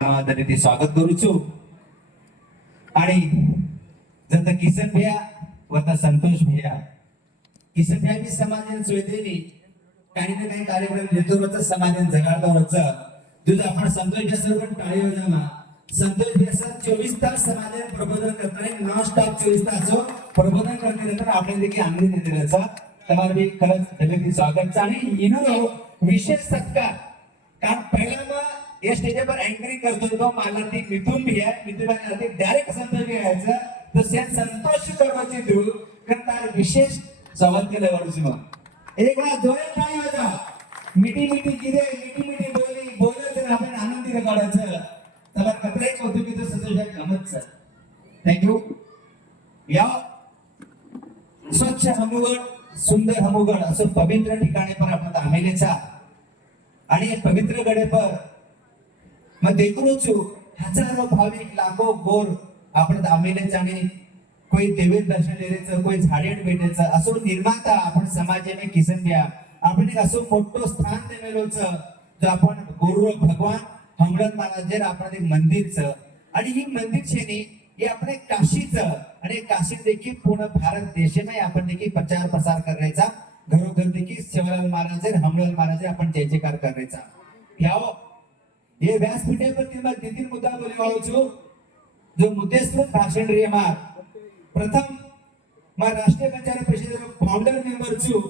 ते स्वागत करूचु आणि जत किसन भैया व संतोष भैया किसन भैया भी समाजन सोयदेनी काही ना काही कार्यक्रम घेतो रोज समाजन जगाडतो रोज तुझं आपण संतोष भैया सर पण टाळी वाजवा संतोष भैया सर 24 तास समाजन प्रबोधन करताय नॉन स्टॉप 24 तास प्रबोधन करते तर आपण देखील आनंद देते त्याचा तुम्हाला भी खरंच दिलगी स्वागत आणि इनो विशेष सत्कार कारण पहिला या स्टेज पर एंट्री करतो तो मालती मिथुन भी है मिथुन भाई डायरेक्ट संतोष भी यायचं तो सेन संतोष करवाची देऊ कारण तार विशेष संवाद केलं वरची मग एक वेळा जोरात टाळी वाजवा मिठी मिठी बोलत आपण आनंदी काढायचं तर कपड्याच होतो की तो संतोष भाई कामच सर थँक्यू या स्वच्छ हमुगड सुंदर हमुगड असं पवित्र ठिकाणी पर आपण आमेलेचा आणि पवित्र गडे पर मग देखूनच हजारो भाविक लाखो गोर आपण आमेलेच आणि कोई देवी दर्शन देण्याचं कोई झाडेड भेटायचं असो निर्माता आपण समाजाने किसन द्या आपण एक असो मोठं स्थान देमेलोच जो आपण गुरु भगवान हंगळत महाराज आपण एक मंदिरचं आणि ही मंदिर शेनी हे आपण एक काशीचं आणि काशी देखील पूर्ण भारत देशामध्ये आपण देखील प्रचार प्रसार करायचा घरोघर देखील शिवलाल महाराज हंगळत महाराज आपण जय जयकार करायचा याव ये व्यासपीठे पर तीन मुद्दा बोले जो मुद्देस्फूर्त भाषण रे मार प्रथम मैं राष्ट्रीय पंचायत परिषद फाउंडर मेंबर छु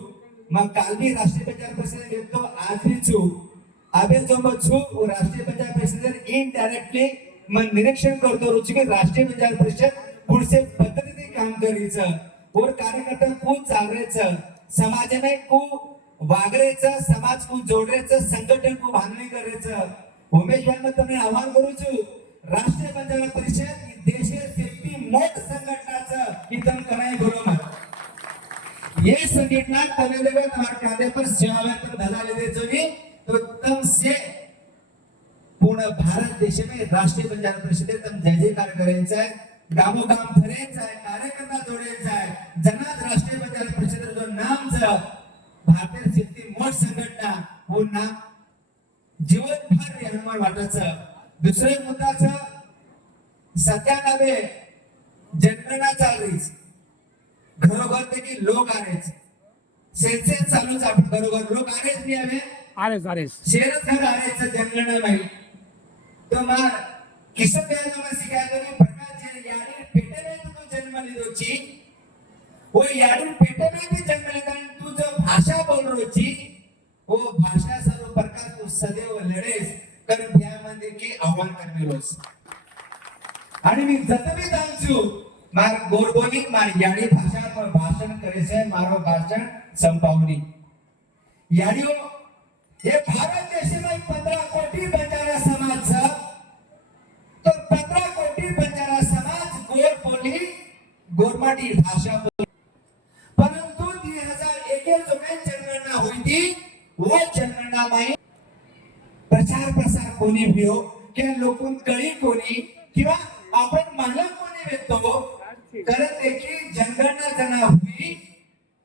मैं काल भी राष्ट्रीय पंचायत परिषद घेतो आज भी छु आबे जो मैं छु वो राष्ट्रीय पंचायत परिषद इनडायरेक्टली मैं निरीक्षण करतो रुचि के राष्ट्रीय पंचायत परिषद पुढचे पद्धतीने काम करीचं और कार्यकर्ता खूप चालरेचं समाज में खूप वागरेचं समाज खूप जोडरेचं संघटन खूप बांधणी करायचं उमेश भाई मैं तुम्हें आह्वान करू छु राष्ट्रीय पंचायत परिषद देशेर सेफ्टी मोठ संघटनाचं हितम कराय बरोबर ये संघटना तने देवे तुम्हारे कांधे पर सेवा पर धला ले दे जोनी तो तम से पूर्ण भारत देश में राष्ट्रीय पंचायत परिषद तम जय जयकार करायचा आहे गावोगाव फिरायचं आहे कार्यकर्ता जोडायचा आहे जनात राष्ट्रीय पंचायत परिषद जो नाम भारतीय सेफ्टी मोठ संघटना वो नाम जीवनभर हनुमान वाटायचं दुसरे मुद्दाचं सध्या नव्हे जनगणना चालरीच घरोघर देखील लोक आहेच सेन्सेस चालूच आपण घरोघर लोक आहेच नाही हवे आरेस शेरच घर आहेच जनगणना नाही तो मार किसन द्यायला मला शिकायचं की प्रकाश जे याडी पेटे में तू जन्म लिदोची वो याडी पेटे में भी जन्म लिदा तू जो भाषा बोल रोची वो भाषा सर्व प्रकार तू सदैव लढेस तर यामध्ये की आव्हान करमेलोस आणि मी जतबी दांचू मार गोरबोली मार याडी भाषा पर भाषण करेसे मारो भाषण संपावनी याडियो हे भारत देश में 15 कोटी बंजारा समाज तो 15 कोटी बंजारा समाज गोरबोली गोरमाटी भाषा परंतु 2001 जो में जनगणना हुई थी वो जनगणना में प्रचार प्रसार कोणी भियो किंवा लोकून कळी कोणी किंवा आपण मानव कोणी भेटतो करत देखील जनगणना जना हुई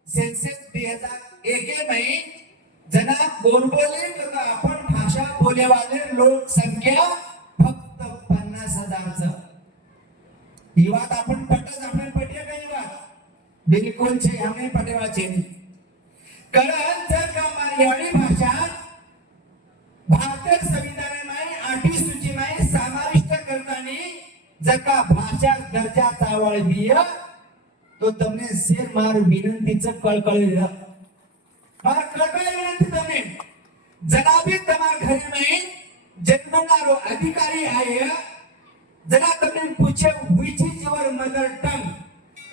सेंसस 2001 में जना बोलबोले किंवा आपण भाषा बोले वाले लोक संख्या फक्त 50,000 ही बात आपण पटच आपण पटिया काही बात बिलकुल छे हमें पटेवाचे नहीं कारण जर का मराठी भाषा भारतीय संविधान में 8वीं सूची में समाविष्ट करतानी जका भाषा दर्जा चावळ दिया तो तुमने शेर मार विनंतीचं कळकळलं मार कळकळ विनंती तुमने जनाबी तमार घर में जनगणना अधिकारी आए जना तुमने पूछे which is your mother tongue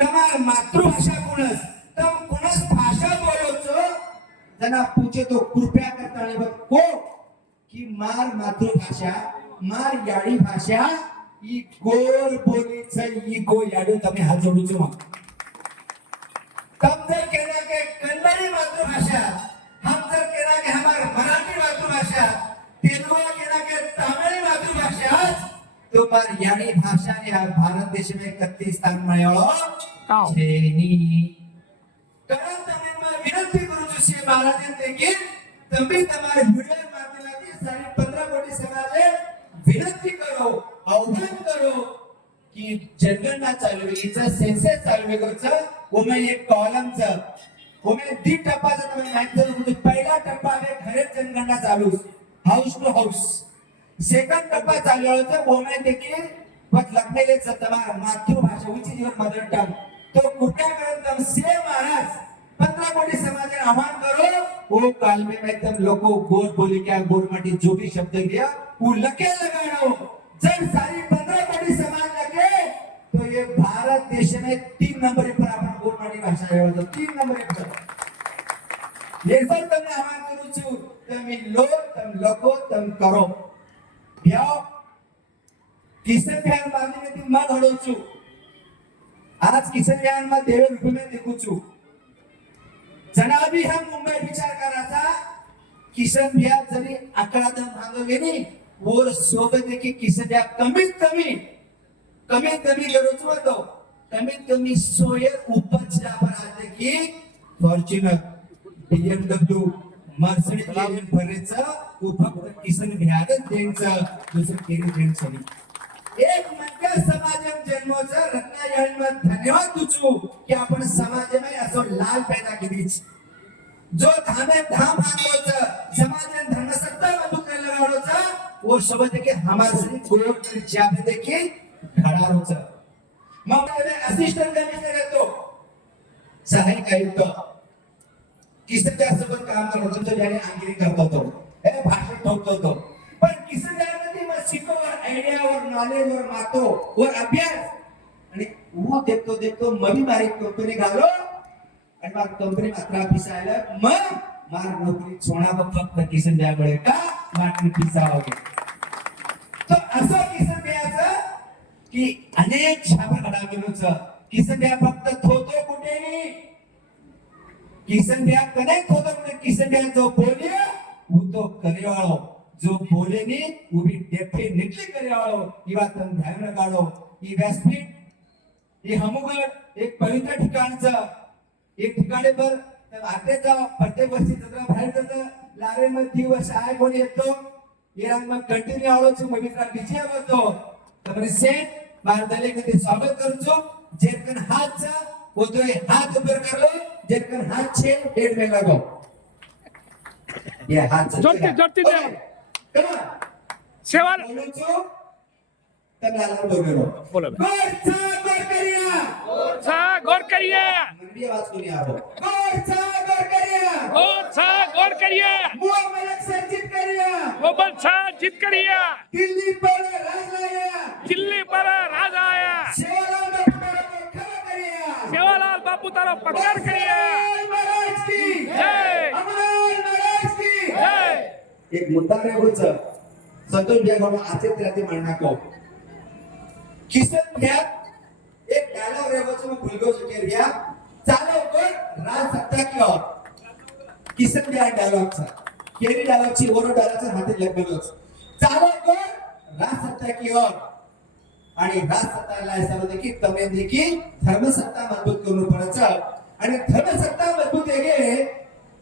तमार मातृभाषा कोणस तम कोणस भाषा बोलोचो जना पूछे तो कृपया करताने बघ को की मार मातृभाषा मार याडी भाषा ई गोर बोलीचं ई गो याडो तुम्ही हात जोडूचो मग तब जर कहना के कन्नड़ी मातृभाषा हम जर कहना के हमार मराठी मातृभाषा तेलुगु कहना के तमिळ मातृभाषा तो मार याडी भाषा ने भारत देश में 31 स्थान मिळवलो छेनी कारण तुम्ही विनंती करू छे महाराज देखील तुम्ही તમારે व्हिडिओ माध्यमातून 15.5 कोटी समाजे विनंती ही जनगणना चालू आहे, हिचं सेन्सेस चालू आहे, ओमे एक कॉलमचं ओमे दी टप्पाचं तुम्ही माहिती होतं, पहिला टप्पा आहे खरेच जनगणना चालू हाऊस टू हाऊस, सेकंड टप्पा चालू होता ओमे देखील बट लखनेलेच तुम्हारा मातृभाषा which is your mother tongue तो कुठ्यापर्यंत सेम महाराज 15 कोटी समाज आह्वान करो वो काल में एकदम लोगों गोर बोली क्या गोर माटी जो भी शब्द लिया वो लके लगाना जब सारी 15 कोटी समाज लगे तो ये भारत देश में 3 नंबर पर अपन गोर माटी भाषा है तो 3 नंबर पर ये सब तुमने आह्वान करू छु तुम लो तुम लोगो तुम करो याओ किसन भ्यान मारने में तुम मत हड़ो छु आज किसन भ्यान में देवे रूप में देखू छु जनाबी हम मुंबई विचार कराचा किसन भ्या जरी आकडा दम भांगवे नी और सोबत की किसन भ्या कमीत कमी करू छु तो कमीत कमी सोयर ऊपर पर आते की फॉर्च्यूनर BMW मर्सिडीज इंजिन भरेचा फक्त किसन भ्याच त्यांचं दुसरं केली त्यांचं एक मंगल समाजम जन्मोचा रत्नागिरीमध्ये धन्यवाद तुझू की आपण समाजामध्ये असो लाल पैदा केलीच जो धामे धाम आंदोलचा समाज धर्मसत्ता मजबूत करने वालोचा वो शब्द के हमारे से कोई जाप देखिए खड़ा होता मग मैं असिस्टंट कमिश्नर येतो सहायक आयुक्त किसन सोबत काम करत होतो ज्याने आंगिरी करत होतो हे भाषण ठोकत होतो पण किसन मध्ये मग शिकवणार आयडियावर नॉलेजवर मातो वर अभ्यास आणि वो देखतो मधी मारी कंपनी घालो आणि मग कंपनी मात्र ऑफिस आला मग मार नोकरी सोना फक्त किसन द्यागळे का मात्र पिसावगे तो असं किसन द्यायचं की अनेक छापा घडा गेलोच किसन द्या फक्त थोतो कुठे किसन भ्या कनेक्ट होतो म्हणजे किसन भ्या जो बोले वो तो करेवाळो जो बोले नी वो भी डेफिनेटली करेवाळो ही बात तुम ध्यान में काढो ही व्यासपीठ ही हमगड एक पवित्र ठिकाणचं एक ठिकाणे पर आते जाओ प्रत्येक वर्षी जत्रा बाहेर जातं लारे मध्ये वर्ष आय कोण येतो ये रंग मग कंटिन्यू आवडतो पवित्र विजय होतो तर सेट मारदले के स्वागत करतो जेकन हातचा होतोय हात ऊपर कर लो जेकन हाथ छे पेट में लगो ये हाथ जोड़ती दे सेवा बोलो जो तब लाला बोलो गौर करिए मंडी आवाज को नहीं आ रहा गौर करिए मोहम्मद सर्जित करिए मोहम्मद शाह जीत करिए दिल्ली पर राज लाया दिल्ली पर राज आया सेवालाल बापू तारो पकड़ करिए महाराज की जय अमर महाराज की जय एक मुद्दा रेगोच संतोष भैया को आचे राती मानना को किसन भैया एक डायलॉग रेगोच में भूल गयो के भैया चालो कोई राज सत्ता की ओर किसन भैया डायलॉग था केरी डायलॉग ची ओरो डायलॉग चा हाते लगलो चालो कोई राज सत्ता की ओर आणि राजसत्ताला ऐसा होते की तमे देखी धर्मसत्ता मजबूत करून पडायचं आणि धर्मसत्ता मजबूत आहे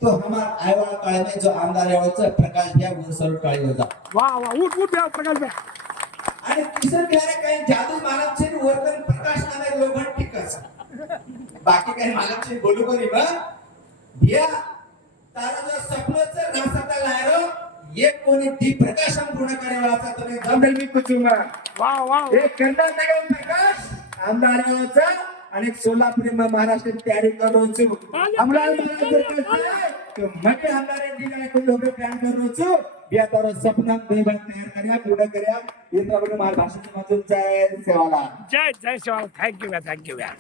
तो हमार आयवाळा काळ में जो आमदार यावचं प्रकाश भैया गुरसर काळी होता वाह वाह उठ भैया प्रकाश भैया आणि किसन भैया काही जादू मानव छे वरकन प्रकाश नामे लोगन टिकस बाकी काही मानव छे बोलू कोनी बा भैया तारा जो सपनोचं राजसत्ता लायरो एक कोणी दी प्रकाशन पूर्ण करायचा तुम्ही दंडल मी कुचूंगा वाह वाह एक कर्नाटक प्रकाश आमदाराचा आणि सोलापुर में महाराष्ट्र तैयारी कर रहो छु हमरा तो मटे हमारे जिला को लोग प्लान कर रहो छु बिया तारो सपना देवन तैयार करया पूरा करया ये तो अपने मार भाषा में मौजूद है सेवाला जय जय सेवालाल थैंक यू भैया